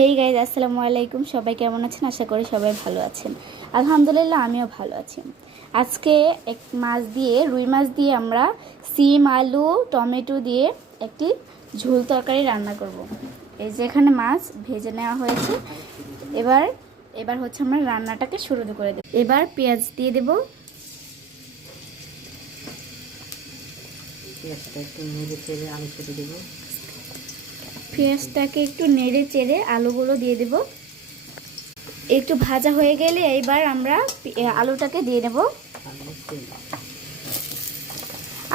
Hey guys, আসসালামু আলাইকুম। সবাই কেমন আছেন? আশা করি সবাই ভালো আছেন। আলহামদুলিল্লাহ, আমিও ভালো আছি। আজকে রুই মাছ দিয়ে আমরা সিম, আলু, টমেটো দিয়ে একটি ঝোল তরকারি রান্না করব। এই যে এখানে মাছ ভেজে নেওয়া হয়েছে। এবার হচ্ছে আমরা রান্নাটাকে শুরু করে দেব। এবার পেঁয়াজ দিয়ে দেব। পেঁয়াজটাকে একটু নেড়ে চেড়ে আলুগুলো দিয়ে দেব। একটু ভাজা হয়ে গেলে এইবার আমরা আলুটাকে দিয়ে দেব।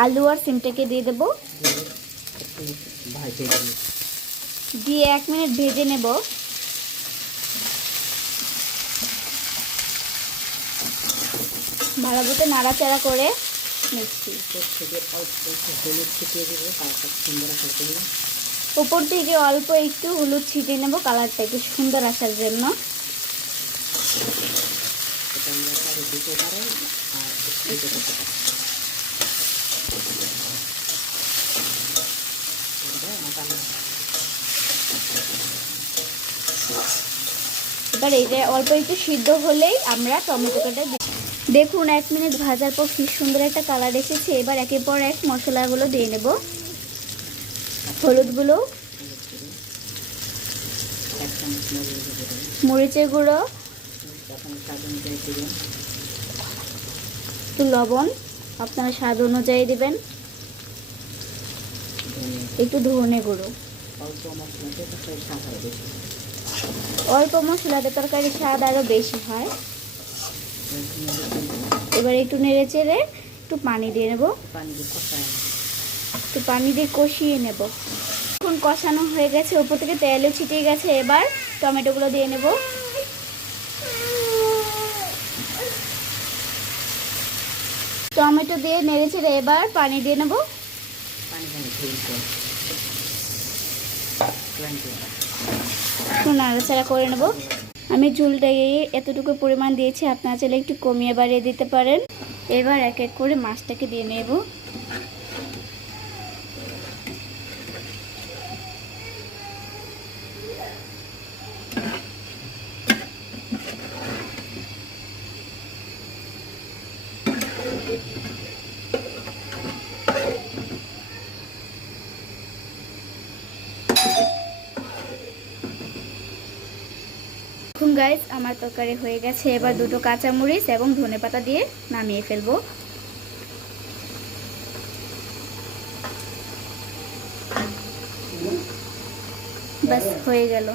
আলু আর সিমটাকে দিয়ে দেব, দিয়ে 1 মিনিট ভেজে নেব। ভালো মতো নাড়াচাড়া করে নিচ্ছি। উপর থেকে অল্প একটু হলুদ ছিটিয়ে নেব কালারটা একটু সুন্দর আসার জন্য। এবার এটা অল্প একটু সিদ্ধ হলেই আমরা টমেটোটা দেখুন 1 মিনিট ভাজার পর কি সুন্দর একটা কালার এসেছে। এবার একের পর এক মশলাগুলো দিয়ে নেব। হলুদ গুঁড়ো, মরিচের গুঁড়ো, একটু লবণ আপনারা স্বাদ অনুযায়ী দেবেন, একটু ধনে গুঁড়ো। অল্প মশলাতে তরকারির স্বাদ আরও বেশি হয়। এবার একটু নেড়ে চেড়ে একটু পানি দিয়ে নেব। একটু পানি দিয়ে কষিয়ে নেব। এখন কষানো হয়ে গেছে, উপর থেকে তেলও ছিটিয়ে গেছে। এবার টমেটোগুলো দিয়ে নেব। টমেটো দিয়ে নেড়ে চেড়ে এবার পানি দিয়ে নেব। নাড়াচাড়া করে নেব। আমি ঝোলটা এতটুকু পরিমাণ দিয়েছি, আপনারা চাইলে একটু কমিয়ে বাড়িয়ে দিতে পারেন। এবার এক এক করে মাছটাকে দিয়ে নেব। দেখুন গাইস, আমার তরকারি হয়ে গেছে। এবার দুটো কাঁচামরিচ এবং ধনেপাতা দিয়ে নামিয়ে ফেলবো। বাস হয়ে গেল।